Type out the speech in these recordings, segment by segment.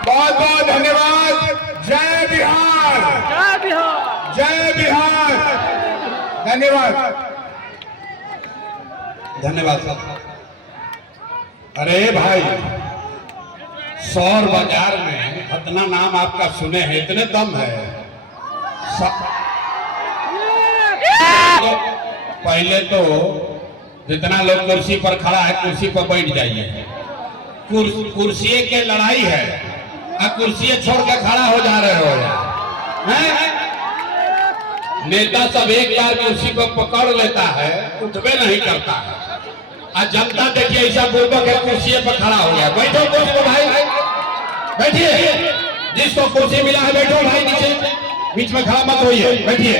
बहुत बहुत धन्यवाद। जय बिहार, जय बिहार, जय बिहार। धन्यवाद, धन्यवाद सर। अरे भाई, सौर बाजार में इतना नाम आपका सुने हैं, इतने दम है। पहले तो जितना लोग कुर्सी पर खड़ा है, कुर्सी पर बैठ जाइए। कुर्सी के लड़ाई है, कुर्सी छोड़ के खड़ा हो जा रहे हो हैं? नेता सब एक बार कुर्सी को पकड़ लेता है, उठवे नहीं करता है। और जनता देखिए ऐसा पूर्वक है, कुर्सी पर खड़ा हो गया। बैठो कुर्सी भाई, बैठिए। जिसको कुर्सी मिला है बैठो भाई, नीचे बीच में खड़ा मत होइए, बैठिए।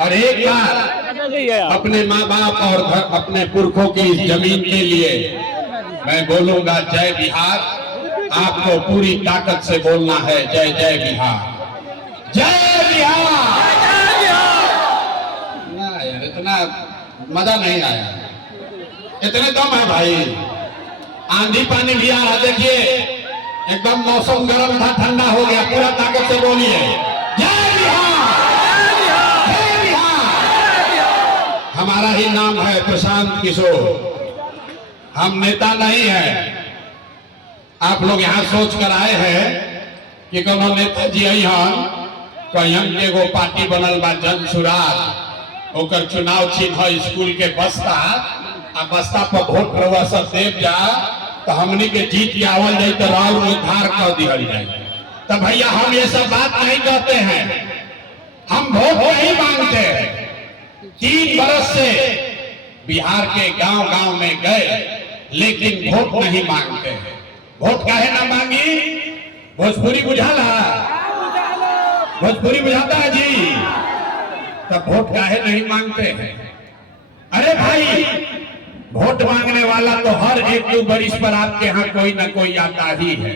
और एक बार अपने माँ बाप और अपने पुरखों की इस जमीन के लिए मैं बोलूंगा जय बिहार। आपको पूरी ताकत से बोलना है जय जय बिहार, जय बिहार। ना यार, इतना मजा नहीं आया। इतने दम है भाई। आंधी पानी भी आ रहा, देखिए एकदम मौसम गर्म था, ठंडा हो गया। पूरा ताकत से बोलिए जय बिहार, जय बिहार। हमारा ही नाम है प्रशांत किशोर। हम नेता नहीं है। आप लोग यहाँ सोच कर आए हैं कि कोनो नेताजी अहन कहीं एगो पार्टी बनल बा जन सुराज, ओकर चुनाव चिन्ह स्कूल के बस्ता, आ बस्ता पर वोट रवा सब देव जा तो हमनी के जीत के आवल जाए तो राव उद्धार कर दिया जाए। तो भैया हम ये सब बात नहीं कहते हैं, हम वोट नहीं मांगते हैं। 3 बरस से बिहार के गांव गांव में गए, लेकिन वोट नहीं मांगते हैं। वोट काहे ना मांगी? भोजपुरी बुझाला, भोजपुरी बुझाता है जी। तब वोट काहे नहीं मांगते हैं? अरे भाई, वोट मांगने वाला तो हर 1-2 बरिस पर आपके यहाँ कोई ना कोई आता ही है।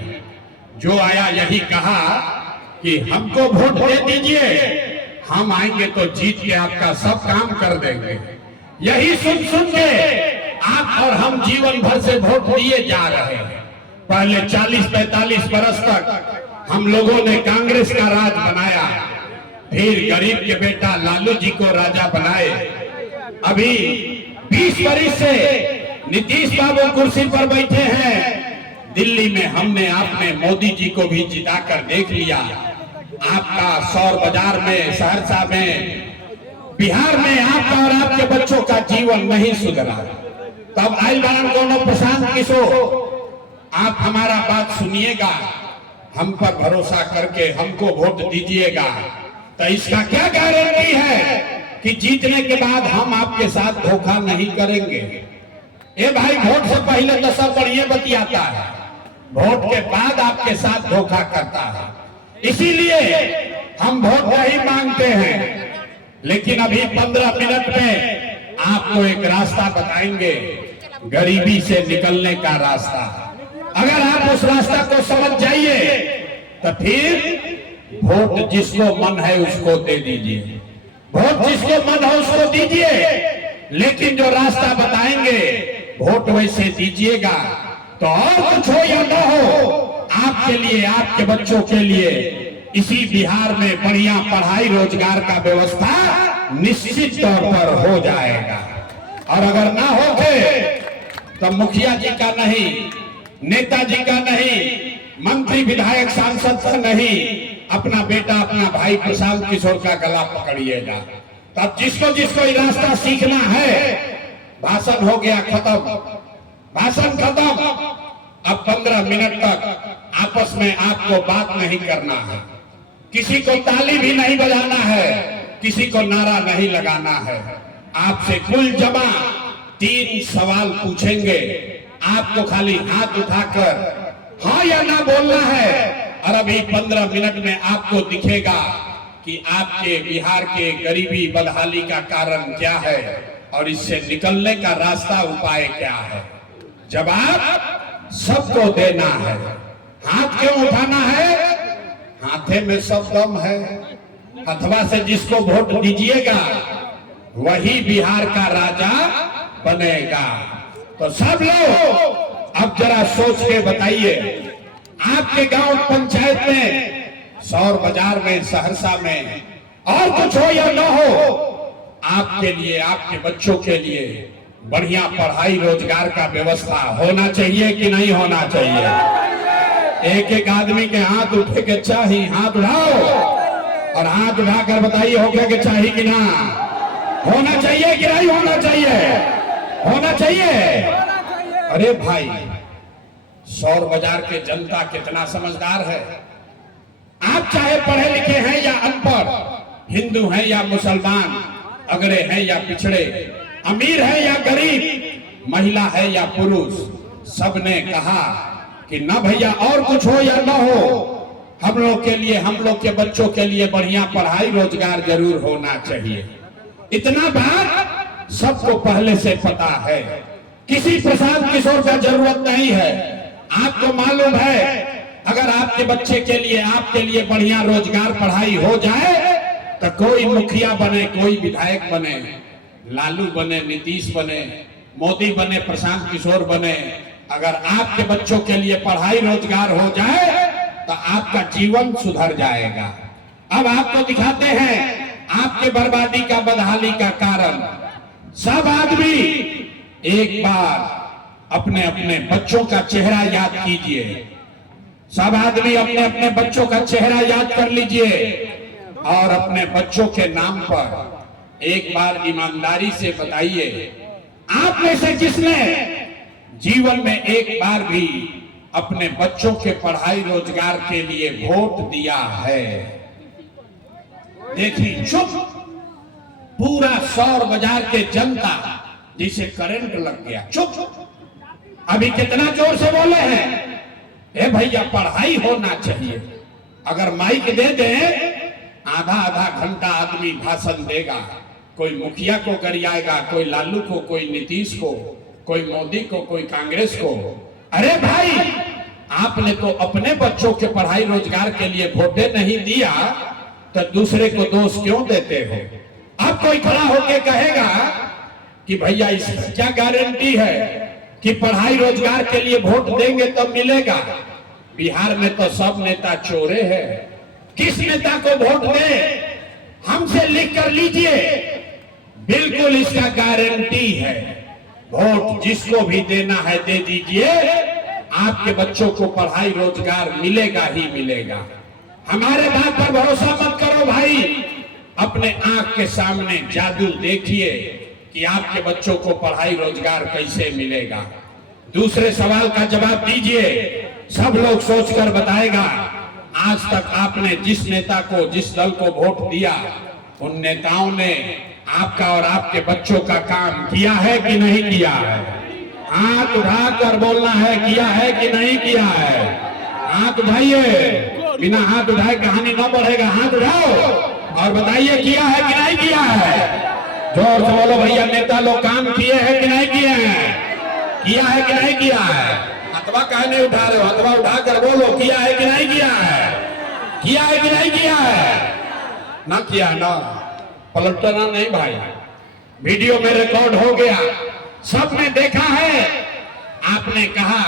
जो आया यही कहा कि हमको वोट दे दीजिए, हम आएंगे तो जीत के आपका सब काम कर देंगे। यही सुन सुन के आप और हम जीवन भर से वोट दिए जा रहे हैं। पहले 40-45 बरस तक हम लोगों ने कांग्रेस का राज बनाया, फिर गरीब के बेटा लालू जी को राजा बनाए। अभी 20 बरिस से नीतीश बाबू कुर्सी पर बैठे हैं। दिल्ली में हमने आपने मोदी जी को भी जिताकर देख लिया। आपका सौर बाजार में, सहरसा में, बिहार में आपका और आपके बच्चों का जीवन नहीं सुधरा। तब आइल बारन कोनो प्रशांत किशोर, आप हमारा बात सुनिएगा, हम पर भरोसा करके हमको वोट दीजिएगा। तो इसका क्या गारंटी है कि जीतने के बाद हम आपके साथ धोखा नहीं करेंगे? ए भाई, वोट से पहले तो सब बढ़िया बतियाता है, वोट के बाद आपके साथ धोखा करता है। इसीलिए हम वोट नहीं मांगते हैं। लेकिन अभी 15 मिनट में आपको एक रास्ता बताएंगे, गरीबी से निकलने का रास्ता। अगर आप उस रास्ता को समझ जाइए तो फिर वोट जिसको मन है उसको दे दीजिए, वोट जिसको मन है उसको दीजिए। लेकिन जो रास्ता बताएंगे वोट वैसे दीजिएगा। तो और कुछ हो या न हो, आपके लिए, आपके बच्चों के लिए इसी बिहार में बढ़िया पढ़ाई रोजगार का व्यवस्था निश्चित तौर पर हो जाएगा। और अगर ना होके तो मुखिया जी का नहीं, नेताजी का नहीं, मंत्री विधायक सांसद का नहीं, अपना बेटा, अपना भाई प्रशांत किशोर का गला पकड़िएगा। तब जिसको जिसको ये रास्ता सीखना है, भाषण हो गया खत्म, भाषण खत्म। अब 15 मिनट तक आपस में आपको बात नहीं करना है, किसी को ताली भी नहीं बजाना है, किसी को नारा नहीं लगाना है। आपसे कुल जमा 3 सवाल पूछेंगे, आपको खाली हाथ उठाकर हाँ या ना बोलना है। और अभी 15 मिनट में आपको दिखेगा कि आपके बिहार के गरीबी बदहाली का कारण क्या है और इससे निकलने का रास्ता, उपाय क्या है। जवाब सबको देना है। हाथ क्यों उठाना है? हाथे में सब दम है। हथवा से जिसको वोट दीजिएगा वही बिहार का राजा बनेगा। तो सब लोग अब जरा सोच के बताइए, आपके गांव पंचायत में, सौर बाजार में, सहरसा में, और कुछ हो या ना हो, आपके लिए, आपके बच्चों के लिए बढ़िया पढ़ाई रोजगार का व्यवस्था होना चाहिए कि नहीं होना चाहिए? एक एक आदमी के हाथ उठे के चाहिए, हाथ उठाओ और हाथ उठाकर बताइए हो गया कि चाहिए कि ना? होना चाहिए कि नहीं होना चाहिए? होना चाहिए। अरे भाई, सौर बाजार के जनता कितना समझदार है। आप चाहे पढ़े लिखे हैं या अनपढ़, हिंदू हैं या मुसलमान, अगड़े हैं या पिछड़े, अमीर है या गरीब, महिला है या पुरुष, सबने कहा कि ना भैया और कुछ हो या ना हो, हम लोग के लिए, हम लोग के बच्चों के लिए बढ़िया पढ़ाई रोजगार जरूर होना चाहिए। इतना बात सबको पहले से पता है, किसी प्रशांत किशोर का जरूरत नहीं है। आपको मालूम है अगर आपके बच्चे के लिए, आपके लिए बढ़िया रोजगार पढ़ाई हो जाए तो कोई मुखिया बने, कोई विधायक बने, लालू बने, नीतीश बने, मोदी बने, प्रशांत किशोर बने, अगर आपके बच्चों के लिए पढ़ाई रोजगार हो जाए तो आपका जीवन सुधर जाएगा। अब आपको दिखाते हैं आपके बर्बादी का, बदहाली का कारण। सब आदमी एक बार अपने अपने बच्चों का चेहरा याद कीजिए, सब आदमी अपने अपने बच्चों का चेहरा याद कर लीजिए और अपने बच्चों के नाम पर एक बार ईमानदारी से बताइए, आप में से किसने जीवन में एक बार भी अपने बच्चों के पढ़ाई रोजगार के लिए वोट दिया है? देखिए, चुप पूरा सौर बाजार के जनता जिसे करंट लग गया, चुप। अभी कितना जोर से बोले हैं, ए भैया पढ़ाई होना चाहिए। अगर माइक दे दें, आधा आधा घंटा आदमी भाषण देगा, कोई मुखिया को गरियाएगा, कोई लालू को, कोई नीतीश को, कोई मोदी को, कोई कांग्रेस को। अरे भाई, आपने तो अपने बच्चों के पढ़ाई रोजगार के लिए वोटे नहीं दिया तो दूसरे को दोष क्यों देते हो? अब कोई खड़ा होके कहेगा कि भैया इसकी क्या गारंटी है कि पढ़ाई रोजगार के लिए वोट देंगे तो मिलेगा? बिहार में तो सब नेता चोरे हैं, किस नेता को वोट दे? हमसे लिख कर लीजिए, बिल्कुल इसका गारंटी है। वोट जिसको भी देना है दे दीजिए, आपके बच्चों को पढ़ाई रोजगार मिलेगा ही मिलेगा। हमारे बात पर भरोसा मत करो भाई, अपने आंख के सामने जादू देखिए कि आपके बच्चों को पढ़ाई रोजगार कैसे मिलेगा। दूसरे सवाल का जवाब दीजिए, सब लोग सोचकर बताएगा आज तक आपने जिस नेता को, जिस दल को वोट दिया, उन नेताओं ने आपका और आपके बच्चों का काम किया है कि नहीं किया है? हाथ उठाकर बोलना है, किया है कि नहीं किया है? हाथ उठाइए, बिना हाथ उठाए कहानी न बढ़ेगा। हाथ उठाओ और बताइए किया है कि नहीं किया है? जोर से बोलो भैया, नेता लोग काम किए हैं कि नहीं किए हैं? किया है कि नहीं किया है? हथवा काहे नहीं उठा रहे हो? हथवा उठाकर बोलो, किया है कि नहीं किया है? किया है कि नहीं किया है? ना किया ना, पलटना नहीं भाई, वीडियो में रिकॉर्ड हो गया, सबने देखा है। आपने कहा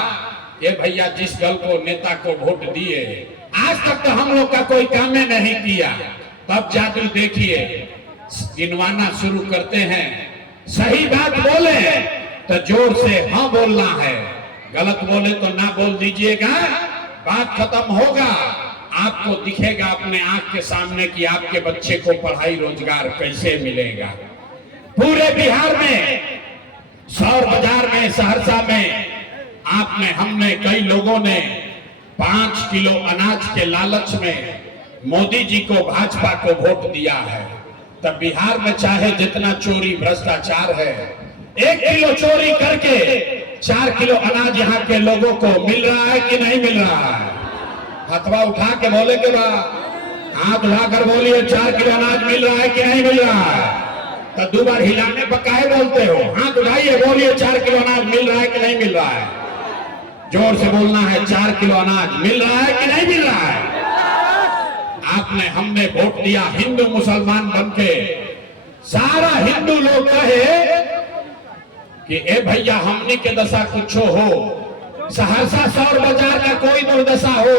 ये भैया जिस दल को, नेता को वोट दिए, आज तक तो हम लोग का कोई काम नहीं किया। तब जादू देखिए, गिनवाना शुरू करते हैं। सही बात बोले तो जोर से हाँ बोलना है, गलत बोले तो ना बोल दीजिएगा, बात खत्म होगा। आपको दिखेगा अपने आंख के सामने कि आपके बच्चे को पढ़ाई रोजगार कैसे मिलेगा। पूरे बिहार में, सौर बाजार में, सहरसा में आपने, हमने, कई लोगों ने 5 किलो अनाज के लालच में मोदी जी को, भाजपा को वोट दिया है। तब बिहार में चाहे जितना चोरी भ्रष्टाचार है, 1 किलो चोरी करके 4 किलो अनाज यहाँ के लोगों को मिल रहा है कि नहीं मिल रहा है? हथवा उठा के बोले के बाद, हाथ उठाकर बोलिए 4 किलो अनाज मिल रहा है कि नहीं मिल रहा है? तो 2 बार हिलाने पर काहे बोलते हो? हाथ उठाइए, बोलिए 4 किलो अनाज मिल रहा है कि नहीं मिल रहा है? जोर से बोलना है, 4 किलो अनाज मिल रहा है कि नहीं मिल रहा है? आपने, हमने वोट दिया हिंदू मुसलमान बनके। सारा हिंदू लोग कहे कि ए भैया हमनी के दशा कुछ हो सहरसा सौर बाजार का कोई दुर्दशा हो,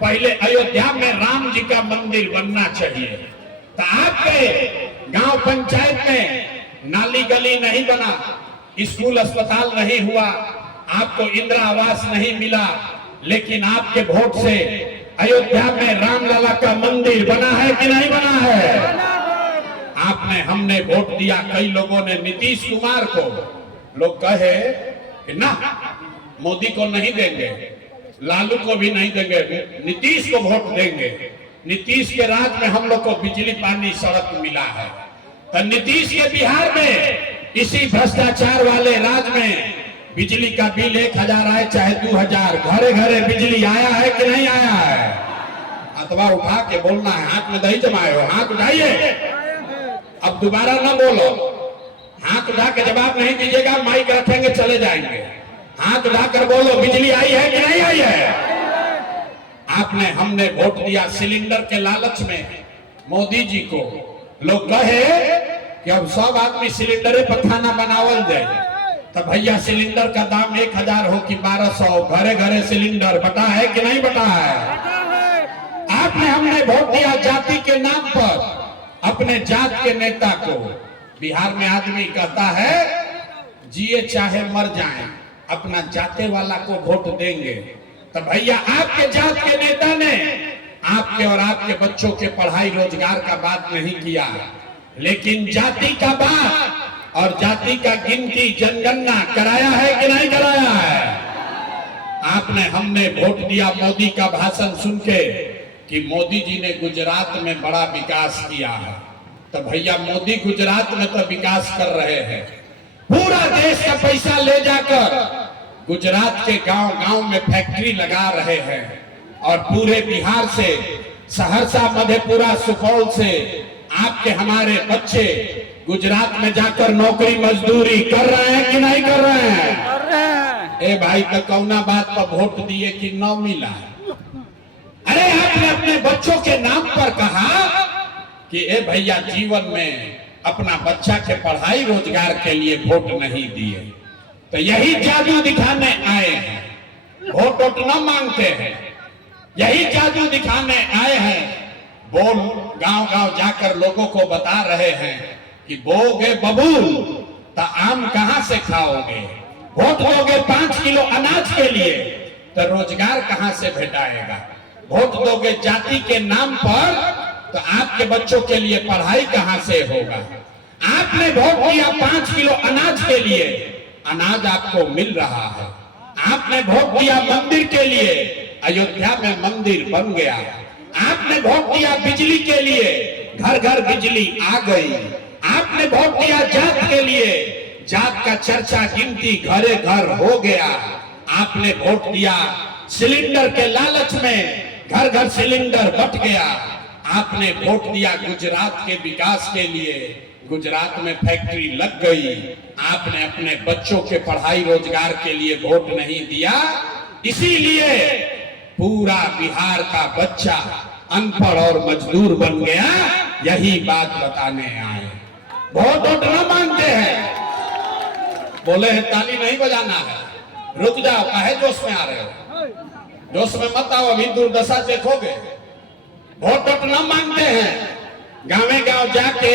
पहले अयोध्या में राम जी का मंदिर बनना चाहिए। तो आपके गांव पंचायत में नाली गली नहीं बना, स्कूल अस्पताल नहीं हुआ, आपको इंदिरा आवास नहीं मिला, लेकिन आपके वोट से अयोध्या में रामलला का मंदिर बना है कि नहीं बना है? आपने हमने वोट दिया, कई लोगों ने नीतीश कुमार को, लोग कहे कि ना मोदी को नहीं देंगे, लालू को भी नहीं देंगे, नीतीश को वोट देंगे। नीतीश के राज में हम लोग को बिजली पानी सड़क मिला है। तो नीतीश के बिहार में इसी भ्रष्टाचार वाले राज में बिजली का बिल 1000 आए चाहे 2000, घरे घरे बिजली आया है कि नहीं आया है? अथवा उठा के बोलना है, हाथ में दही जमाए हो, हाथ उठाइए, अब दोबारा ना बोलो, हाथ उठा के जवाब नहीं दीजिएगा, माइक रखेंगे चले जाएंगे। हाथ उठाकर बोलो, बिजली आई है कि नहीं आई है? आपने हमने वोट दिया सिलेंडर के लालच में मोदी जी को। लोग कहे कि अब सब आदमी सिलेंडर पर खाना बनावल जाए, तो भैया सिलेंडर का दाम 1000 हो कि 1200, घरे घरे सिलेंडर बटा है कि नहीं बटा है? आपने हमने वोट दिया जाति के नाम पर, अपने जात के नेता को। बिहार में आदमी कहता है जिए चाहे मर जाए, अपना जाते वाला को वोट देंगे। तो भैया आपके जात के नेता ने आपके और आपके बच्चों के पढ़ाई रोजगार का बात नहीं किया, लेकिन जाति का बात और जाति का गिनती जनगणना कराया है कि नहीं कराया है? आपने हमने वोट दिया मोदी का भाषण सुन के कि मोदी जी ने गुजरात में बड़ा विकास किया है। तो भैया मोदी गुजरात में तो विकास कर रहे हैं, पूरा देश का पैसा ले जाकर गुजरात के गांव गांव में फैक्ट्री लगा रहे हैं, और पूरे बिहार से, सहरसा, मधेपुरा, सुपौल से आपके हमारे बच्चे गुजरात में जाकर नौकरी मजदूरी कर रहे हैं कि नहीं कर रहे हैं? ए भाई, तो कौना बात पर वोट दिए कि न मिला? अरे आपने अपने बच्चों के नाम पर कहा कि ए भैया जीवन में अपना बच्चा के पढ़ाई रोजगार के लिए वोट नहीं दिए, तो यही जादू दिखाने आए हैं। वोट वोट न मांगते हैं, यही जादू दिखाने आए हैं। बोल गांव गांव जाकर लोगों को बता रहे हैं कि बोगे बबूल तो आम कहां से खाओगे, वोट दोगे 5 किलो अनाज के लिए तो रोजगार कहां से भेटाएगा, वोट दोगे जाति के नाम पर तो आपके बच्चों के लिए पढ़ाई कहां से होगा। आपने वोट दिया 5 किलो अनाज के लिए, अनाज आपको मिल रहा है। आपने वोट दिया मंदिर के लिए, अयोध्या में मंदिर बन गया। आपने वोट दिया बिजली के लिए, घर घर बिजली आ गई। आपने वोट दिया जात के लिए, जात का चर्चा गिनती घरे घर हो गया। आपने वोट दिया सिलेंडर के लालच में, घर घर सिलेंडर बट गया। आपने वोट दिया गुजरात के विकास के लिए, गुजरात में फैक्ट्री लग गई। आपने अपने बच्चों के पढ़ाई रोजगार के लिए वोट नहीं दिया, इसीलिए पूरा बिहार का बच्चा अनपढ़ और मजदूर बन गया। यही बात बताने आए। वोट वोट न मांगते हैं, बोले हैं ताली नहीं बजाना है, रुक जाओ, काहे जोश में आ रहे हो? जोश में मत आओ, अभी दुर्दशा देखोगे। वोट वोट न मांगते हैं, गाँव गाँव जाके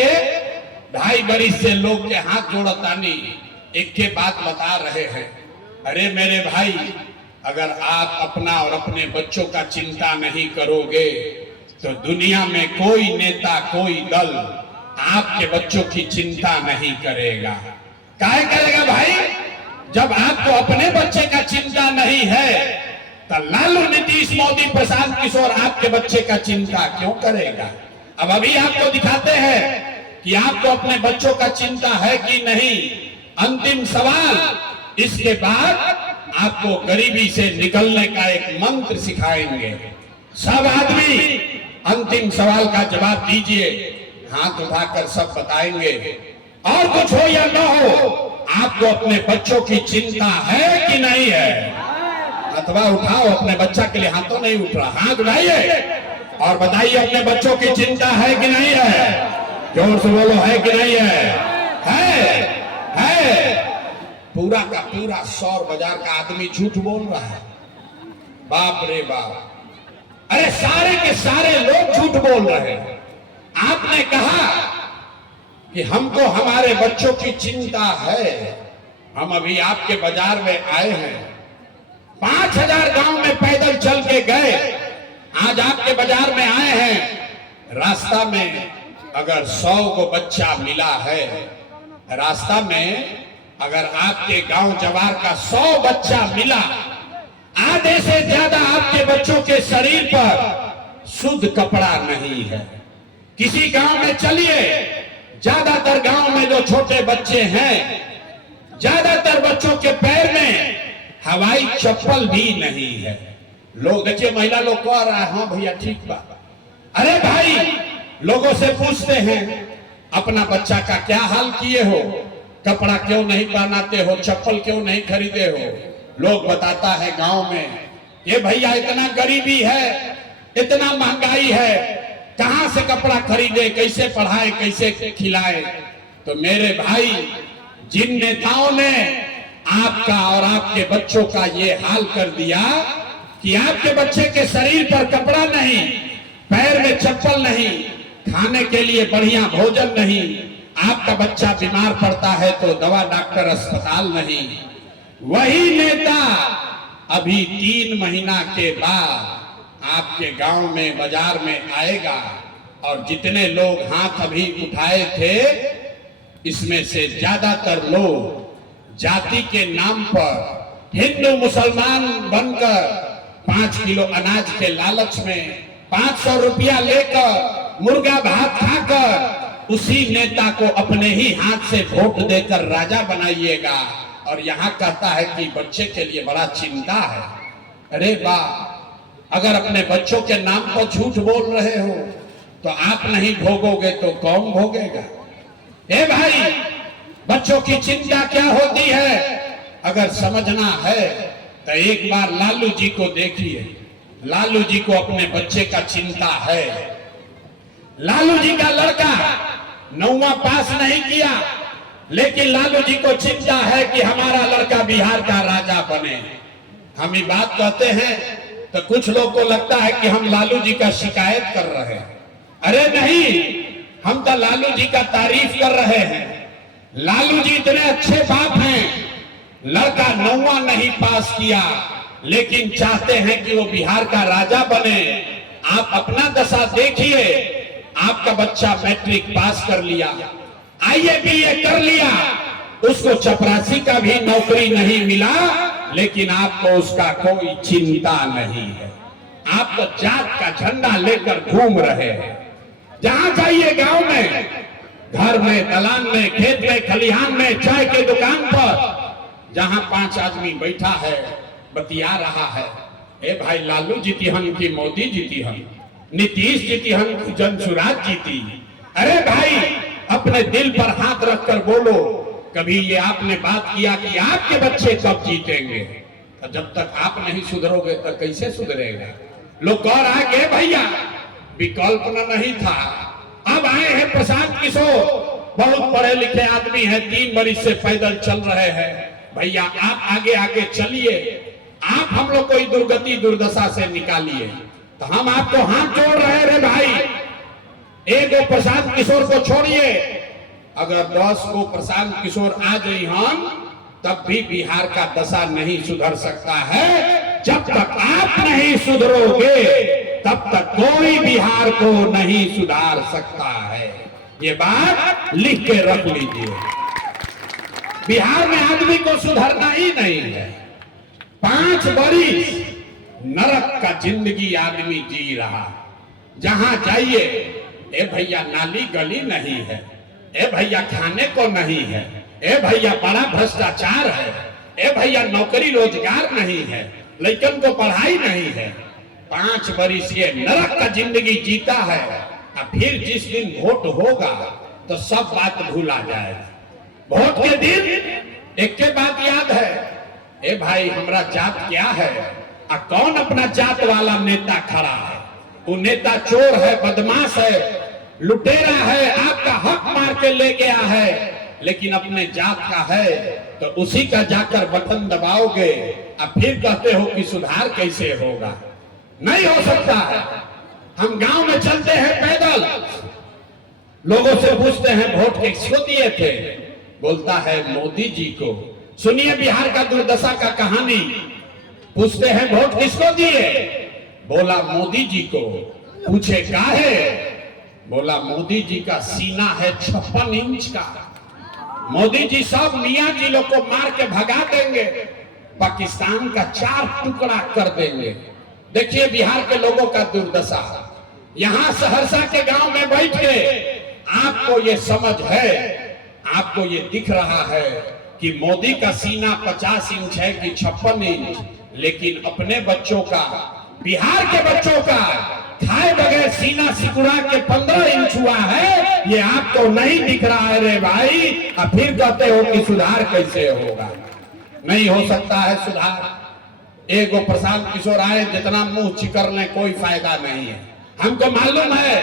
2.5 बरिस से लोग के हाथ जोड़तानी एक के बात बता रहे हैं। अरे मेरे भाई, अगर आप अपना और अपने बच्चों का चिंता नहीं करोगे तो दुनिया में कोई नेता, कोई दल आपके बच्चों की चिंता नहीं करेगा। काहे करेगा भाई? जब आपको अपने बच्चे का चिंता नहीं है तो लालू, नीतीश, मोदी, प्रशांत किशोर आपके बच्चे का चिंता क्यों करेगा? अब अभी आपको दिखाते हैं कि आपको अपने बच्चों का चिंता है कि नहीं। अंतिम सवाल, इसके बाद आपको गरीबी से निकलने का एक मंत्र सिखाएंगे। सब आदमी अंतिम सवाल का जवाब दीजिए, हाथ उठाकर सब बताएंगे। और कुछ हो या न हो, आपको अपने बच्चों की चिंता है कि नहीं है? अथवा उठाओ, अपने बच्चा के लिए हाथों नहीं उठ रहा, हाथ उठाइए और बताइए अपने बच्चों की चिंता है कि नहीं है? जोर से बोलो, है कि नहीं है? है। पूरा का पूरा सौर बाजार का आदमी झूठ बोल रहा है। बाप रे बाप, अरे सारे के सारे लोग झूठ बोल रहे हैं। आपने कहा कि हमको हमारे बच्चों की चिंता है। हम अभी आपके बाजार में आए हैं, 5000 गांव में पैदल चल के गए, आज आपके बाजार में आए हैं। रास्ता में अगर 100 को बच्चा मिला है, रास्ता में अगर आपके गांव जवार का 100 बच्चा मिला, आधे से ज्यादा आपके बच्चों के शरीर पर शुद्ध कपड़ा नहीं है। किसी गांव में चलिए, ज्यादातर गांव में जो छोटे बच्चे हैं, ज्यादातर बच्चों के पैर में हवाई चप्पल भी नहीं है। लोग देखिए, महिला लोग कह रहा है हाँ भैया ठीक बात। अरे भाई, लोगों से पूछते हैं अपना बच्चा का क्या हाल किए हो, कपड़ा क्यों नहीं पहनाते हो, चप्पल क्यों नहीं खरीदे हो। लोग बताता है गांव में ये भैया इतना गरीबी है, इतना महंगाई है, कहां से कपड़ा खरीदे, कैसे पढ़ाए, कैसे खिलाए। तो मेरे भाई, जिन नेताओं ने आपका और आपके बच्चों का ये हाल कर दिया कि आपके बच्चे के शरीर पर कपड़ा नहीं, पैर में चप्पल नहीं, खाने के लिए बढ़िया भोजन नहीं, आपका बच्चा बीमार पड़ता है तो दवा डॉक्टर अस्पताल नहीं, वही नेता अभी 3 महीना के बाद आपके गांव में बाजार में आएगा और जितने लोग हाथ अभी उठाए थे, इसमें से ज्यादातर लोग जाति के नाम पर हिंदू मुसलमान बनकर 5 किलो अनाज के लालच में 500 रुपया लेकर मुर्गा भात खाकर उसी नेता को अपने ही हाथ से वोट देकर राजा बनाइएगा। और यहाँ कहता है कि बच्चे के लिए बड़ा चिंता है। अरे वाह, अगर अपने बच्चों के नाम पर झूठ बोल रहे हो तो आप नहीं भोगोगे तो कौन भोगेगा। ए भाई, बच्चों की चिंता क्या होती है अगर समझना है तो एक बार लालू जी को देखिए। लालू जी को अपने बच्चे का चिंता है। लालू जी का लड़का 9वां पास नहीं किया, लेकिन लालू जी को चिंता है कि हमारा लड़का बिहार का राजा बने। हम ये बात कहते हैं तो कुछ लोग को लगता है कि हम लालू जी का शिकायत कर रहे हैं। अरे नहीं, हम तो लालू जी का तारीफ कर रहे हैं। लालू जी इतने अच्छे बाप हैं, लड़का 9वां नहीं पास किया लेकिन चाहते हैं कि वो बिहार का राजा बने। आप अपना दशा देखिए, आपका बच्चा मैट्रिक पास कर लिया, IABA कर लिया, उसको चपरासी का भी नौकरी नहीं मिला, लेकिन आपको उसका कोई चिंता नहीं है। आप तो जात का झंडा लेकर घूम रहे हैं। जहां जाइए, गांव में, घर में, दलान में, खेत में, खलिहान में, चाय के दुकान पर, जहां 5 आदमी बैठा है, बतिया रहा है, ए भाई लालू जीती हन की मोदी जीती हन, नीतीश जीती हन की जनसुराज जीती। अरे भाई, अपने दिल पर हाथ रखकर बोलो, कभी ये आपने बात किया कि आपके बच्चे कब जीतेंगे? तो जब तक आप नहीं सुधरोगे तो कैसे सुधरेगा? लोग कह रहा है कि भैया विकल्प नहीं था, अब आए हैं प्रशांत किशोर, बहुत पढ़े लिखे आदमी हैं, 3 बरिस से पैदल चल रहे हैं। भैया आप आगे आगे चलिए, आप हम लोग को दुर्गति दुर्दशा से निकालिए। तो हम आपको हाथ जोड़ रहे रे भाई, एक प्रशांत किशोर को छोड़िए, अगर 10 को प्रशांत किशोर आ जाए हम, तब भी बिहार का दशा नहीं सुधर सकता है। जब तक आप नहीं सुधरोगे तब तक कोई बिहार को नहीं सुधार सकता है। ये बात लिख के रख लीजिए। बिहार में आदमी को सुधरना ही नहीं है। 5 बरिस नरक का जिंदगी आदमी जी रहा। जहां जाइए, ए भैया नाली गली नहीं है, ए भैया खाने को नहीं है, ए भैया बड़ा भ्रष्टाचार है, ए भैया नौकरी रोजगार नहीं है, लेकिन को पढ़ाई नहीं है। 5 बरिस ये नरक का जिंदगी जीता है। अब फिर जिस दिन वोट होगा तो सब बात भूला जाएगा। वोट के दिन एक के बात याद है, ए भाई हमारा जात क्या है, कौन अपना जात वाला नेता खड़ा है? वो नेता चोर है, बदमाश है, लुटेरा है, आपका हक मार के ले गया है। लेकिन अपने जात का है तो उसी का जाकर बटन दबाओगे, अब फिर कहते हो कि सुधार कैसे होगा। नहीं हो सकता है। हम गांव में चलते हैं पैदल, लोगों से पूछते हैं वोट किसको दिए थे, बोलता है मोदी जी को। सुनिए बिहार का दुर्दशा का कहानी। पूछते हैं वोट किसको दिए, बोला मोदी जी को। पूछे काहे, बोला मोदी जी का सीना है 56 इंच का, मोदी जी सब मियां जी लोग को मार के भगा देंगे, पाकिस्तान का 4 टुकड़ा कर देंगे। देखिए बिहार के लोगों का दुर्दशा। यहां सहरसा के गांव में बैठ के आपको ये समझ है, आपको ये दिख रहा है कि मोदी का सीना 50 इंच है कि 56 इंच, लेकिन अपने बच्चों का, बिहार के बच्चों का खाए बगैर सीना सिकुड़ा के 15 इंच हुआ है। ये आपको नहीं दिख रहा है रे भाई। अब फिर कहते हो कि सुधार कैसे होगा। नहीं हो सकता है सुधार। एगो प्रशांत किशोर आए, जितना मुंह चिकर ले कोई फायदा नहीं है। हमको मालूम है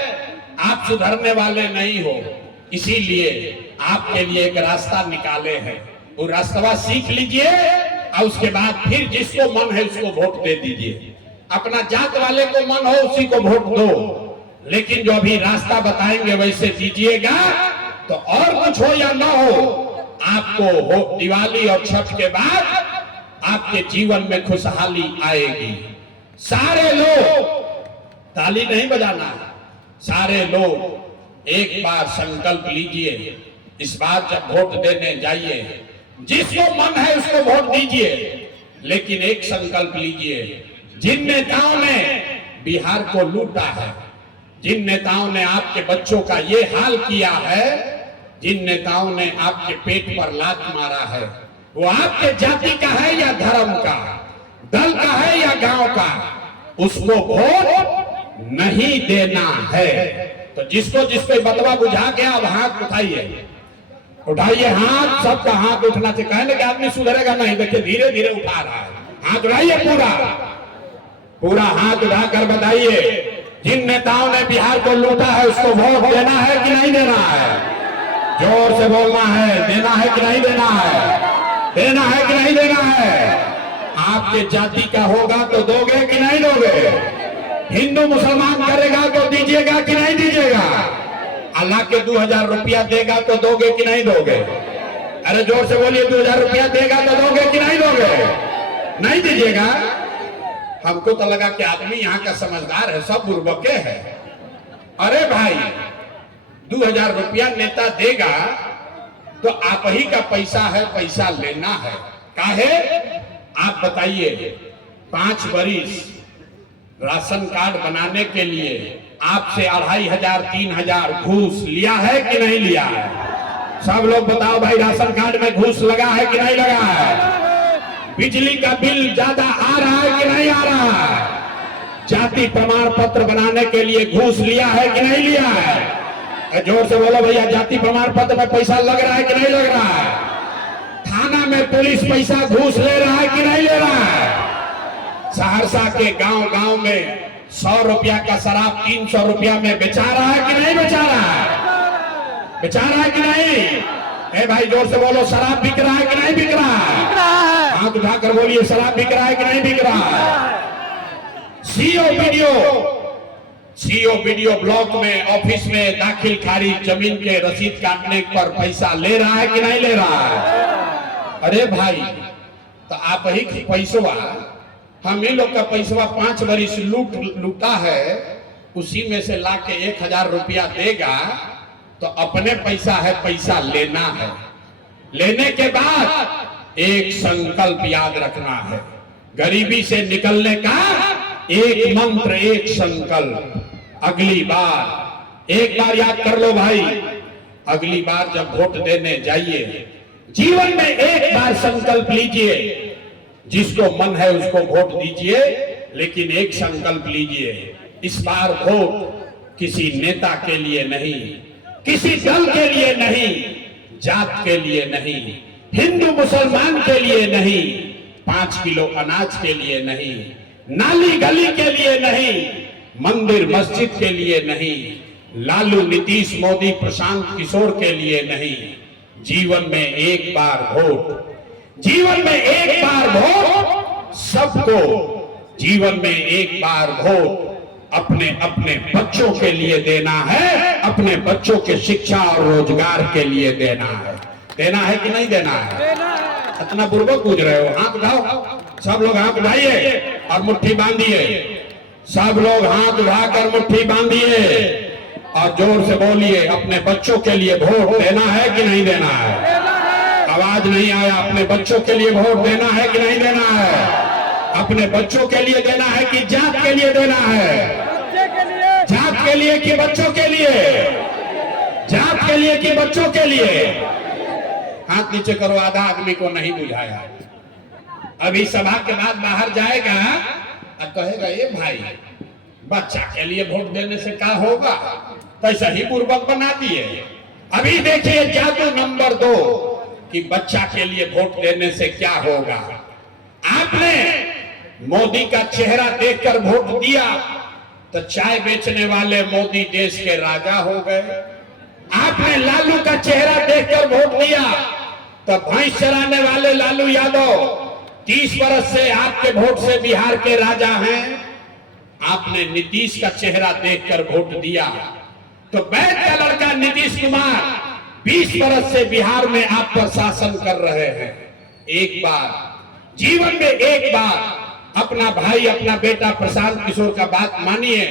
आप सुधरने वाले नहीं हो, इसीलिए आपके लिए एक रास्ता निकाले हैं। वो रास्ता सीख लीजिए और उसके बाद फिर जिसको मन है उसको वोट दे दीजिए। अपना जात वाले को मन हो उसी को वोट दो, लेकिन जो अभी रास्ता बताएंगे वैसे दीजिएगा तो और कुछ हो या ना हो, आपको हो दिवाली और छठ के बाद आपके जीवन में खुशहाली आएगी। सारे लोग, ताली नहीं बजाना, सारे लोग एक बार संकल्प लीजिए। इस बार जब वोट देने जाइए, जिसको मन है उसको वोट दीजिए, लेकिन एक संकल्प लीजिए, जिन नेताओं ने बिहार को लूटा है, जिन नेताओं ने आपके बच्चों का ये हाल किया है, जिन नेताओं ने आपके पेट पर लात मारा है, वो आपके जाति का है या धर्म का, दल का है या गांव का, उसको वोट नहीं देना है। तो जिसको जिसको बतवा बुझा गया अब हाथ उठाइए, उठाइए हाथ, सबका हाथ उठना चाहिए। कहने के आदमी सुधरेगा नहीं, देखिए धीरे धीरे उठा रहा है। हाथ उठाइए, पूरा पूरा हाथ उठाकर बताइए, जिन नेताओं ने बिहार को लूटा है उसको वोट देना है कि नहीं देना है? जोर से बोलना है, देना है कि नहीं देना है? देना है कि नहीं देना है? आपके जाति का होगा तो दोगे कि नहीं दोगे? हिंदू मुसलमान करेगा तो दीजिएगा कि नहीं दीजिएगा? अल्लाह के 2000 रुपया देगा तो दोगे कि नहीं दोगे? अरे जोर से बोलिए, 2000 रुपया देगा तो दोगे कि नहीं दोगे? नहीं दीजिएगा। हमको तो लगा कि आदमी यहाँ का समझदार है, सब बुर्बके है। अरे भाई 2000 रुपया नेता देगा तो आप ही का पैसा है, पैसा लेना है। काहे? आप बताइए, 5 बरिस राशन कार्ड बनाने के लिए आपसे 2500 3000 घूस लिया है कि नहीं लिया है? सब लोग बताओ भाई, राशन कार्ड में घूस लगा है कि नहीं लगा है? बिजली का बिल ज्यादा आ रहा है कि नहीं आ रहा है? जाति प्रमाण पत्र बनाने के लिए घूस लिया है कि नहीं लिया है? जोर से बोलो भैया, जाति प्रमाण पत्र में पैसा लग रहा है कि नहीं लग रहा है? थाना में पुलिस पैसा घूस ले रहा है कि नहीं ले रहा है? सहरसा के गांव गांव में 100 रुपया का शराब 300 रुपया में बेचा रहा है कि नहीं बेचा रहा है? बेचा रहा है कि नहीं? ए भाई जोर से बोलो, शराब बिक रहा है कि नहीं बिक रहा है? हाथ उठाकर बोलिए, शराब बिक रहा है कि नहीं बिक रहा है? सीओ वीडियो ब्लॉक में ऑफिस में दाखिल खारिज जमीन के रसीद काटने पर पैसा ले रहा है कि नहीं ले रहा है? अरे भाई, तो आप ही पैसवा, हम ही लोग का पैसवा 5 बरिस लूटा है, उसी में से ला के 1000 रुपया देगा तो अपने पैसा है, पैसा लेना है। लेने के बाद एक संकल्प याद रखना है, गरीबी से निकलने का एक मंत्र, एक संकल्प। अगली बार एक बार याद कर लो भाई, अगली बार जब वोट देने जाइए, जीवन में एक बार संकल्प लीजिए, जिसको मन है उसको वोट दीजिए, लेकिन एक संकल्प लीजिए, इस बार वोट किसी नेता के लिए नहीं, किसी दल के लिए नहीं, जात के लिए नहीं, हिंदू मुसलमान के लिए नहीं, 5 किलो अनाज के लिए नहीं, नाली गली के लिए नहीं, मंदिर मस्जिद के लिए नहीं, लालू नीतीश मोदी प्रशांत किशोर के लिए नहीं, जीवन में एक बार वोट, जीवन में एक बार वोट सबको, जीवन में एक बार वोट अपने अपने बच्चों के लिए देना है, अपने बच्चों के शिक्षा और रोजगार के लिए देना है। देना है कि नहीं देना है? इतना बुर्बक पूछ रहे हो? हाथ उठाओ, सब लोग हाथ उठाइए और मुट्ठी बांधिए। सब लोग हाथ उठाकर मुट्ठी बांधिए और जोर से बोलिए, अपने बच्चों के लिए वोट देना है कि नहीं देना है? आवाज नहीं आया। अपने बच्चों के लिए वोट देना है कि नहीं देना है? अपने बच्चों के लिए देना है कि जात के लिए देना है? जात के लिए कि बच्चों के लिए? जात के लिए कि बच्चों के लिए? हाथ नीचे करो। आधा आदमी को नहीं बुझाया। अभी सभा के बाद बाहर जाएगा और कहेगा, ये भाई बच्चा के लिए वोट देने से क्या होगा? पैसा ही पूर्वक बना दिए। अभी देखिए जादू नंबर 2 कि बच्चा के लिए वोट देने से क्या होगा। आपने मोदी का चेहरा देखकर वोट दिया तो चाय बेचने वाले मोदी देश के राजा हो गए। आपने लालू का चेहरा देखकर वोट दिया तो भैंस चराने वाले लालू यादव 30 वर्ष से आपके वोट से बिहार के राजा हैं। आपने नीतीश का चेहरा देखकर वोट दिया तो वैद का लड़का नीतीश कुमार 20 वर्ष से बिहार में आप पर शासन कर रहे हैं। एक बार जीवन में एक बार अपना भाई, अपना बेटा प्रशांत किशोर का बात मानिए।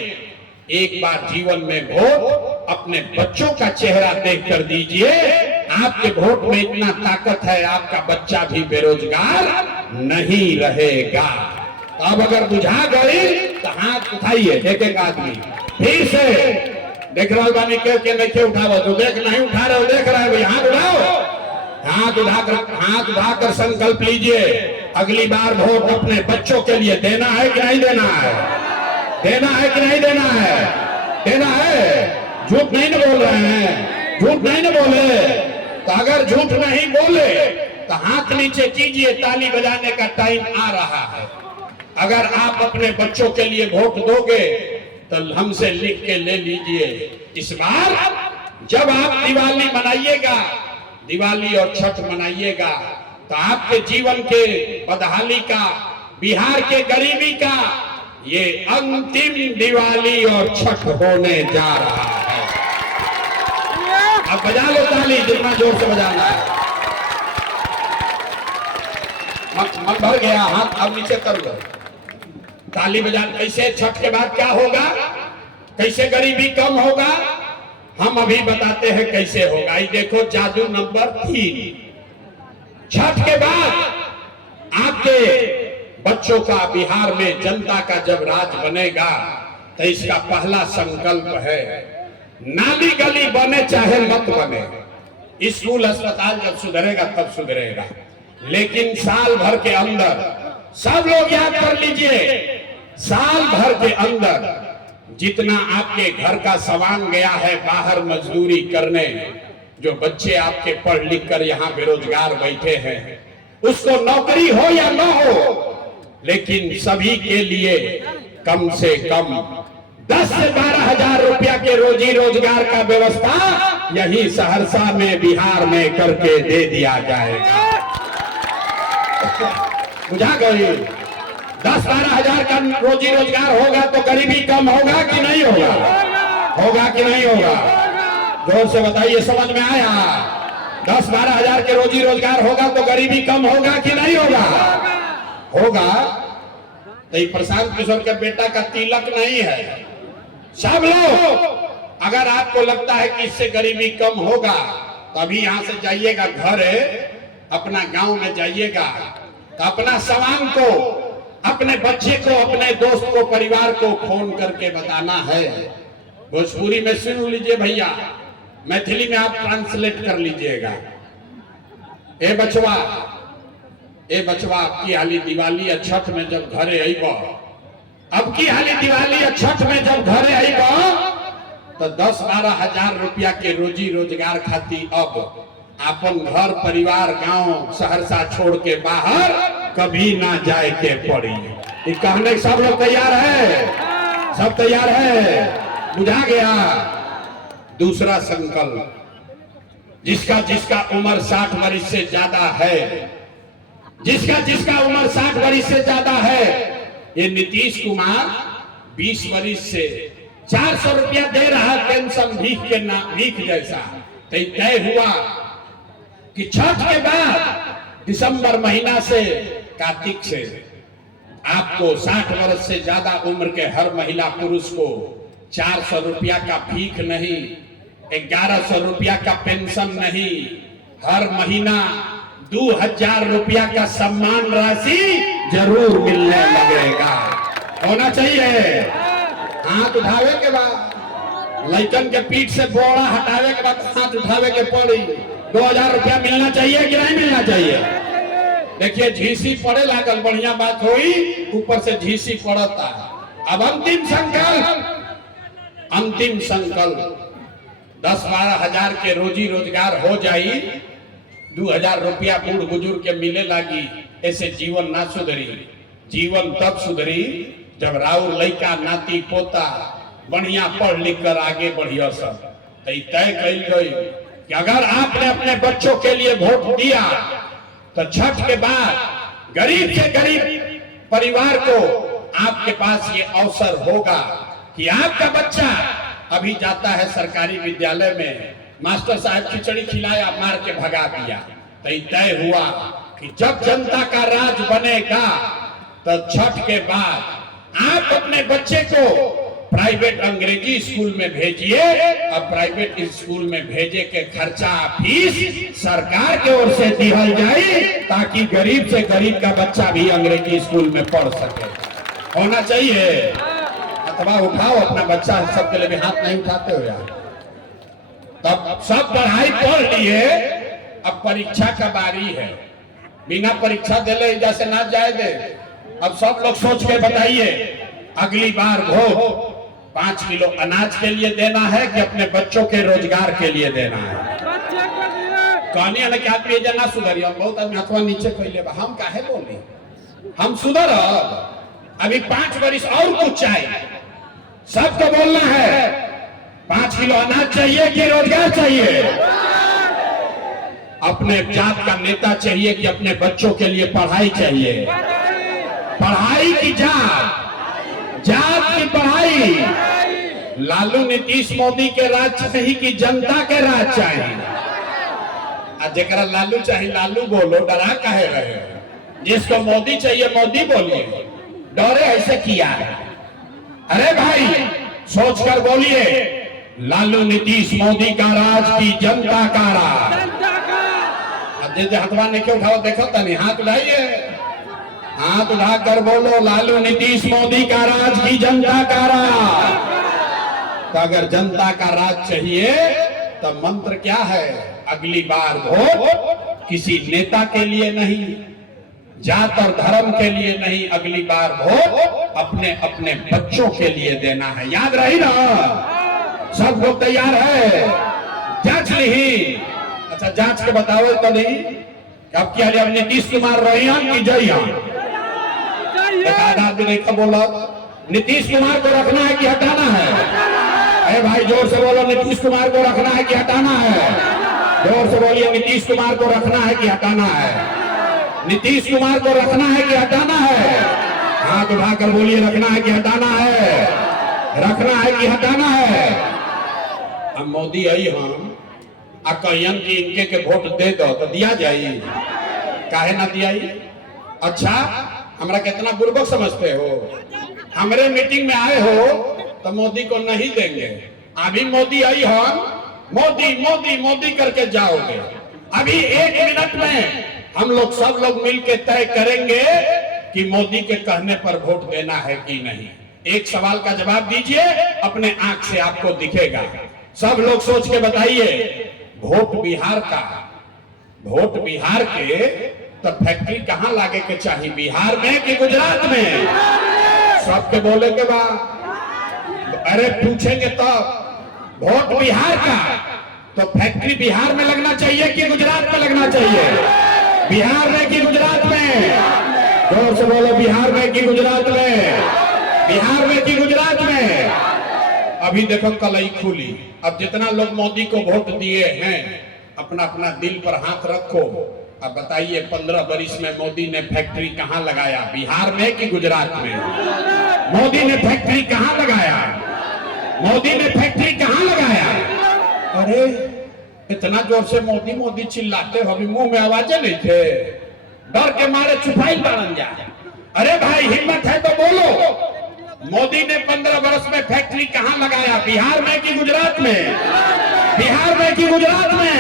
एक बार जीवन में वोट अपने बच्चों का चेहरा देखकर दीजिए। आपके वोट में इतना ताकत है, आपका बच्चा भी बेरोजगार नहीं रहेगा। अब अगर बुझा गई तो हाथ उठाइए, एक एक आदमी। फिर से देख रहा बानी के नहीं उठाओ, जो देख नहीं उठा रहे हो, देख रहे हो भाई, हाथ उठाओ। हाथ उठाकर संकल्प लीजिए, अगली बार वोट अपने बच्चों के लिए देना है कि नहीं देना है? देना है कि नहीं देना है? देना है। झूठ नहीं न बोल रहे हैं, झूठ नहीं न बोले। तो अगर झूठ नहीं बोले तो हाथ नीचे कीजिए, ताली बजाने का टाइम आ रहा है। अगर आप अपने बच्चों के लिए वोट दोगे तो हमसे लिख के ले लीजिए। इस बार जब आप दिवाली मनाइएगा, दिवाली और छठ मनाइएगा, तो आपके जीवन के बदहाली का, बिहार के गरीबी का ये अंतिम दिवाली और छठ होने जा रहा है। अब बजा लो ताली, जितना जोर से बजाना है। मन भर गया, हाथ अब नीचे कर लो। ताली बजा। कैसे छठ के बाद क्या होगा? कैसे गरीबी कम होगा? हम अभी बताते हैं कैसे होगा। ये देखो जादू नंबर 3। छठ के बाद आपके बच्चों का, बिहार में जनता का जब राज बनेगा तो इसका पहला संकल्प है, नाली गली बने चाहे मत बने, स्कूल अस्पताल जब सुधरेगा तब सुधरेगा, लेकिन साल भर के अंदर, सब लोग याद कर लीजिए, साल भर के अंदर जितना आपके घर का सामान गया है बाहर मजदूरी करने, जो बच्चे आपके पढ़ लिख कर यहाँ बेरोजगार बैठे हैं, उसको नौकरी हो या न हो, लेकिन सभी के लिए कम से कम 10 से 12 हजार रुपया के रोजी रोजगार का व्यवस्था यही सहरसा में, बिहार में करके दे दिया जाएगा। बुझा गई? 10-12 हजार का रोजी रोजगार होगा तो गरीबी कम होगा कि नहीं होगा? होगा कि नहीं होगा? जोर से बताइए, समझ में आया? 10-12 हजार के रोजी रोजगार होगा तो गरीबी कम होगा कि नहीं होगा? होगा। तो प्रशांत किशोर के बेटा का तिलक नहीं है। सब लोग, अगर आपको लगता है कि इससे गरीबी कम होगा तो अभी यहां से जाइएगा घर, अपना गांव में जाइएगा, तो अपना सामान को, अपने बच्चे को, अपने दोस्त को, परिवार को फोन करके बताना है। भोजपुरी में सुन लीजिए भैया, मैथिली में आप ट्रांसलेट कर लीजिएगा। ए बचवा, ए बचवा, आपकी हाली दिवाली या छठ में जब घरे आईब, अब की हाली दिवाली या छठ में जब घरे आईब तो 10-12 हजार रुपया के रोजी रोजगार खाती अब अपन घर परिवार गांव सहरसा छोड़ के बाहर कभी ना जाए के पड़ी। ये कहने सब लोग तैयार है? सब तैयार है? बुझा गया? दूसरा संकल्प, जिसका जिसका उम्र 60 वर्ष से ज्यादा है, जिसका जिसका उम्र 60 वर्ष से ज्यादा है, ये नीतीश कुमार 20 वर्ष से 400 रुपया दे रहा पेंशन भीख के ना भीख जैसा। तो तय हुआ कि छठ के बाद दिसंबर महीना से कार्तिक से आपको 60 वर्ष से ज्यादा उम्र के हर महिला पुरुष को 400 रुपया का भीख नहीं, 1100 रुपया का पेंशन नहीं, हर महीना 2000 रुपया का सम्मान राशि जरूर मिलने लगेगा। होना चाहिए। हाथ उठावे के बाद लड़कन के पीठ से बोरा हटावे के बाद हाथ उठावे के पड़ी। 2000 रुपया मिलना चाहिए कि नहीं मिलना चाहिए? देखिए झीसी पड़े लागल, बढ़िया बात हुई, ऊपर से झीसी पड़ता। अब अंतिम संकल्प 10-12 हजार के रोजी रोजगार हो जाई, 2000 रुपया बूढ़ बुजुर्ग के मिले लगी। ऐसे जीवन ना सुधरी। जीवन तब सुधरी जब राउर लड़का नाती पोता बढ़िया पढ़ लिख कर आगे बढ़िया। सब तय कही गई कि अगर आपने अपने बच्चों के लिए वोट दिया तो छठ के बाद गरीब से गरीब परिवार को आपके पास ये अवसर होगा कि आपका बच्चा अभी जाता है सरकारी विद्यालय में, मास्टर साहब खिचड़ी खिलाया, मार के भगा दिया। तो तय हुआ कि जब जनता का राज बनेगा तो छठ के बाद आप अपने बच्चे को प्राइवेट अंग्रेजी स्कूल में भेजिए। अब प्राइवेट स्कूल में भेजे के खर्चा फीस सरकार की ओर से दिया जाए ताकि गरीब से गरीब का बच्चा भी अंग्रेजी स्कूल में पढ़ सके। होना चाहिए। अथवा उठाओ अपना बच्चा, सबके लिए भी हाथ नहीं उठाते हो यार। तब सब पढ़ाई पढ़ लिए, अब परीक्षा का बारी है। बिना परीक्षा दे जैसे ना जाए दे। अब सब लोग सोच के बताइए, अगली बार वोट 5 किलो अनाज के लिए देना है कि अपने बच्चों के रोजगार के लिए देना है? कहानी है ना कि आप ये जना सुधरी। हम बहुत आदमी हाथवा नीचे खोले, हम काहे बोले? हम सुधर अभी 5 वर्ष और कुछ चाहिए। सबको बोलना है 5 किलो अनाज चाहिए कि रोजगार चाहिए? अपने जात का नेता चाहिए कि अपने बच्चों के लिए पढ़ाई चाहिए? पढ़ाई की जात की पढ़ाई। लालू नीतीश मोदी के राज चाहिए कि जनता के राज चाहिए? जरा लालू चाहिए लालू बोलो, डरा काहे रहे हो? जिसको मोदी चाहिए मोदी बोलिए, डरे ऐसे किया है? अरे भाई सोच कर बोलिए, लालू नीतीश मोदी का राज की जनता का राज। हाथवा नहीं क्यों उठाओ, देखो तनी हाथ उठाइए, हाथ उठाकर बोलो, लालू नीतीश मोदी का राज की जनता का राज। तो अगर जनता का राज चाहिए तो मंत्र क्या है? अगली बार वोट किसी नेता के लिए नहीं, जात और धर्म के लिए नहीं, अगली बार वोट अपने अपने बच्चों के लिए देना है। याद रही ना? सब लोग तैयार है? जांच ली? अच्छा जांच के बताओ तो नहीं अब क्या लिया? नीतीश कुमार रही कि जय आदमी नहीं बोला। नीतीश कुमार को रखना है कि हटाना है? अरे भाई जोर से बोलो, नीतीश कुमार को रखना है कि हटाना है? जोर से बोलिए, नीतीश कुमार को रखना है कि हटाना है? नीतीश कुमार को रखना है कि हटाना है? हाथ उठाकर बोलिए, रखना है कि हटाना है? रखना है कि हटाना है? अब मोदी आई हम कहियन की इनके के वोट दे दो तो दिया जाए? काहे ना दिया? अच्छा हमरा कितना बुर्बक समझते हो? हमारे मीटिंग में आए हो तो मोदी को नहीं देंगे। अभी मोदी आई हम मोदी मोदी मोदी करके जाओगे। अभी 1 मिनट में हम लोग सब लोग मिलके तय करेंगे कि मोदी के कहने पर वोट देना है कि नहीं। एक सवाल का जवाब दीजिए, अपने आंख से आपको दिखेगा। सब लोग सोच के बताइए, वोट बिहार का, वोट बिहार के तो फैक्ट्री कहां लागे के चाहिए? बिहार में कि गुजरात में? सबके बोले के बाद अरे पूछेंगे तो वोट बिहार का तो फैक्ट्री बिहार में लगना चाहिए कि गुजरात में लगना चाहिए? बिहार में कि गुजरात में? जोर से बोलो, बिहार में कि गुजरात में? बिहार में कि गुजरात में? अभी देखो कलई खुली। अब जितना लोग मोदी को वोट दिए हैं अपना अपना दिल पर हाथ रखो। अब बताइए 15 बरिस में मोदी ने फैक्ट्री कहां लगाया? बिहार में कि गुजरात में? मोदी ने फैक्ट्री कहां लगाया? मोदी ने फैक्ट्री कहां लगाया? अरे इतना जोर से मोदी मोदी चिल्लाते हो, अभी मुंह में आवाजें नहीं थे? डर के मारे छुपाई पड़न जा। अरे भाई हिम्मत है तो बोलो, मोदी ने 15 वर्ष में फैक्ट्री कहां लगाया? बिहार में कि गुजरात में? बिहार में कि गुजरात में?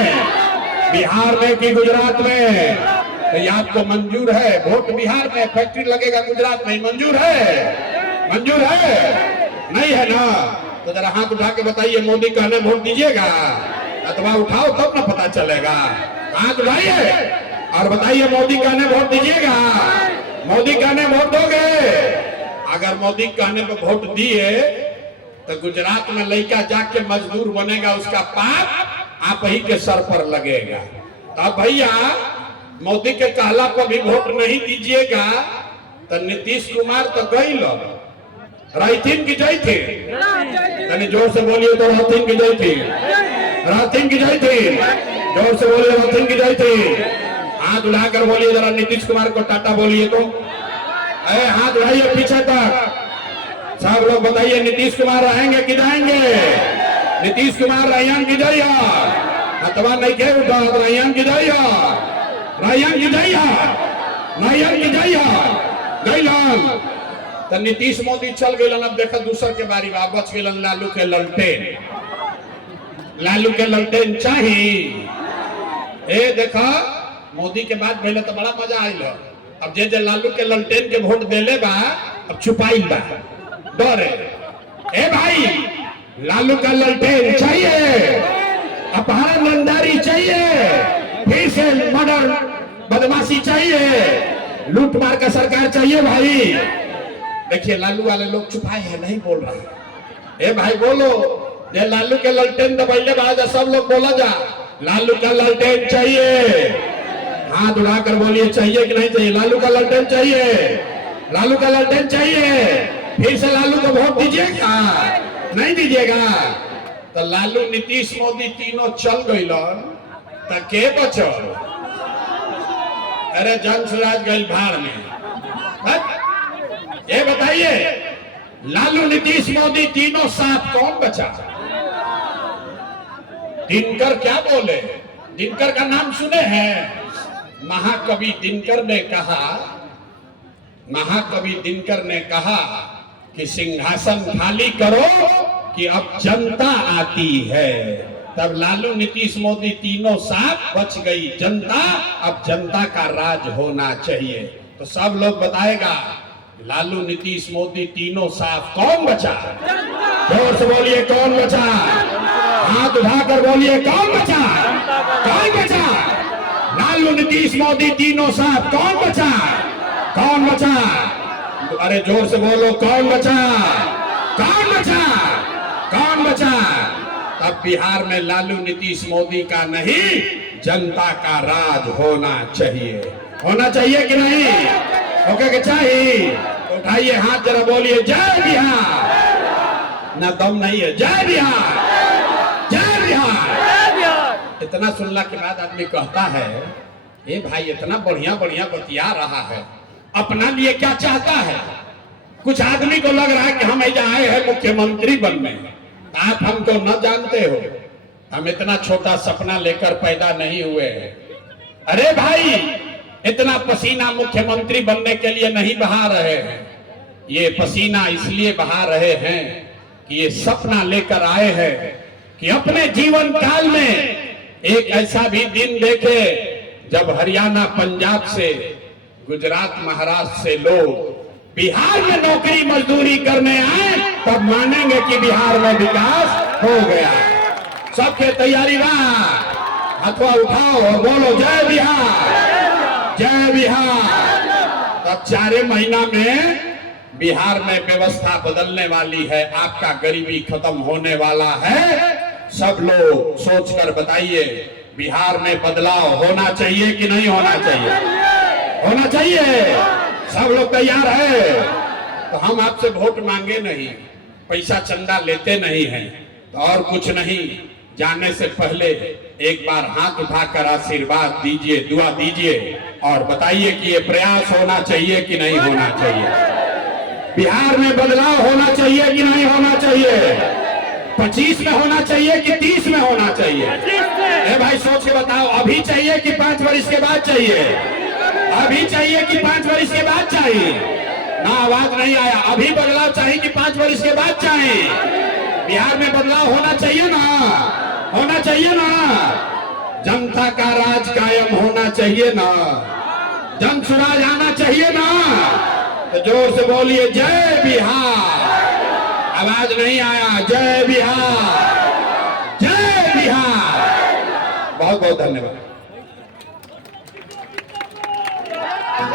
बिहार में कि गुजरात में? तो ये आपको मंजूर है? वोट बिहार में, फैक्ट्री लगेगा गुजरात में, मंजूर है? मंजूर है? नहीं है ना? तो जरा हाथ उठा के बताइए, मोदी कहने वोट दीजिएगा? अथवा उठाओ तब ना पता चलेगा। हाथ उठाइए और बताइए, मोदी कहने वोट दीजिएगा? मोदी कहने वोट दोगे? अगर मोदी कहने पे वोट दिए तो गुजरात में लड़का जाके मजदूर बनेगा, उसका पाप आप ही के सर पर लगेगा। तो भैया मोदी के कहला पर भी वोट नहीं दीजिएगा तो नीतीश कुमार तो गई लो रायथिन की जय थी। यानी जोर से बोलिए तो रायथिन की जय थी, रायथिन की जय थी। जोर से बोलिए रायथिन की जय थी। हाथ उठाकर बोलिए जरा, नीतीश कुमार को टाटा बोलिए तो। हाथ उठाइए पीछे तक, सब लोग बताइए नीतीश कुमार रहेंगे कि जाएंगे? नीतीश कुमार रैयन की जय, अथवा नहीं के उठा रैयन की जय, रैयन की जय, रैयन की जय, गैलन। तो नीतीश मोदी चल गए। अब देखा दूसर के बारी बा, बच गए लालू के ललटेन। लालू के ललटेन चाहिए। ए देखा मोदी के बाद पहले तो बड़ा मजा आयल। अब जे लालू के ललटेन के वोट देले बा, अब छुपाई बा, डरे। ए भाई लालू का ललटेन चाहिए, अपहरण रंगदारी चाहिए, फिर से मर्डर बदमाशी चाहिए, लूट मार का सरकार चाहिए भाई। देखिए लालू वाले लोग छुपाए हैं, नहीं बोल रहे। ए भाई बोलो, ये लालू के ललटेन दबाइले बाजा, सब लोग बोला जा, लालू का ललटेन चाहिए। हाथ उठाकर बोलिए, चाहिए कि नहीं चाहिए? लालू का ललटेन चाहिए, लालू का ललटेन चाहिए। फिर से लालू को वोट दीजिएगा? नहीं दीजिएगा? तो लालू नीतीश मोदी तीनों चल गई तो के बचल? अरे जनसुराज गई भाड़ में। ये बताइए, लालू नीतीश मोदी तीनों साथ, कौन बचा? दिनकर क्या बोले? दिनकर का नाम सुने हैं? महाकवि दिनकर ने कहा, महाकवि दिनकर ने कहा कि सिंहासन खाली करो कि अब जनता आती है। तब लालू नीतीश मोदी तीनों साथ बच गई जनता, अब जनता का राज होना चाहिए। तो सब लोग बताएगा, लालू नीतीश मोदी तीनों साथ, कौन बचा? जोर से बोलिए, कौन बचा? हाथ उठाकर बोलिए, कौन बचा? कौन बचा? लालू नीतीश मोदी तीनों साथ, कौन बचा? कौन बचा? अरे जोर से बोलो, कौन बचा? कौन बचा? कौन बचा? अब बिहार में लालू नीतीश मोदी का नहीं, जनता का राज होना चाहिए। होना चाहिए कि नहीं? ओके कि चाहिए? उठाइए हाथ जरा, बोलिए जय बिहार। ना दम नहीं है, जय बिहार, जय बिहार। इतना सुनने के बाद आदमी कहता है, ए भाई इतना बढ़िया बढ़िया बतिया रहा है, अपना लिए क्या चाहता है? कुछ आदमी को लग रहा है कि हम यहाँ आए हैं मुख्यमंत्री बनने। आप हमको न जानते हो, हम इतना छोटा सपना लेकर पैदा नहीं हुए हैं। अरे भाई इतना पसीना मुख्यमंत्री बनने के लिए नहीं बहा रहे हैं, ये पसीना इसलिए बहा रहे हैं कि ये सपना लेकर आए हैं कि अपने जीवन काल में एक ऐसा भी दिन देखे जब हरियाणा पंजाब से, गुजरात महाराष्ट्र से लोग बिहार में नौकरी मजदूरी करने आए, तब मानेंगे कि बिहार में विकास हो गया। सबके तैयारी रहा, अथवा उठाओ और बोलो जय बिहार, जय बिहार। तब 4 महीना में बिहार में व्यवस्था बदलने वाली है, आपका गरीबी खत्म होने वाला है। सब लोग सोचकर बताइए, बिहार में बदलाव होना चाहिए कि नहीं होना चाहिए? होना चाहिए। सब लोग तैयार है? तो हम आपसे वोट मांगे नहीं, पैसा चंदा लेते नहीं हैं, तो और कुछ नहीं, जाने से पहले एक बार हाथ उठाकर आशीर्वाद दीजिए, दुआ दीजिए और बताइए कि ये प्रयास होना चाहिए कि नहीं होना चाहिए। बिहार में बदलाव होना चाहिए कि नहीं होना चाहिए। 25 में होना चाहिए कि 30 में होना चाहिए। ए भाई सोच के बताओ, अभी चाहिए कि 5 वर्ष के बाद चाहिए? अभी चाहिए कि 5 वर्ष के बाद चाहिए? ना, आवाज नहीं आया। अभी बदलाव चाहिए कि 5 वर्ष के बाद चाहिए? बिहार में बदलाव होना चाहिए ना, होना चाहिए ना। जनता का राज कायम होना चाहिए ना, जन स्वराज आना चाहिए ना। तो जोर से बोलिए जय बिहार। आवाज नहीं आया। जय बिहार, जय बिहार। बहुत बहुत धन्यवाद।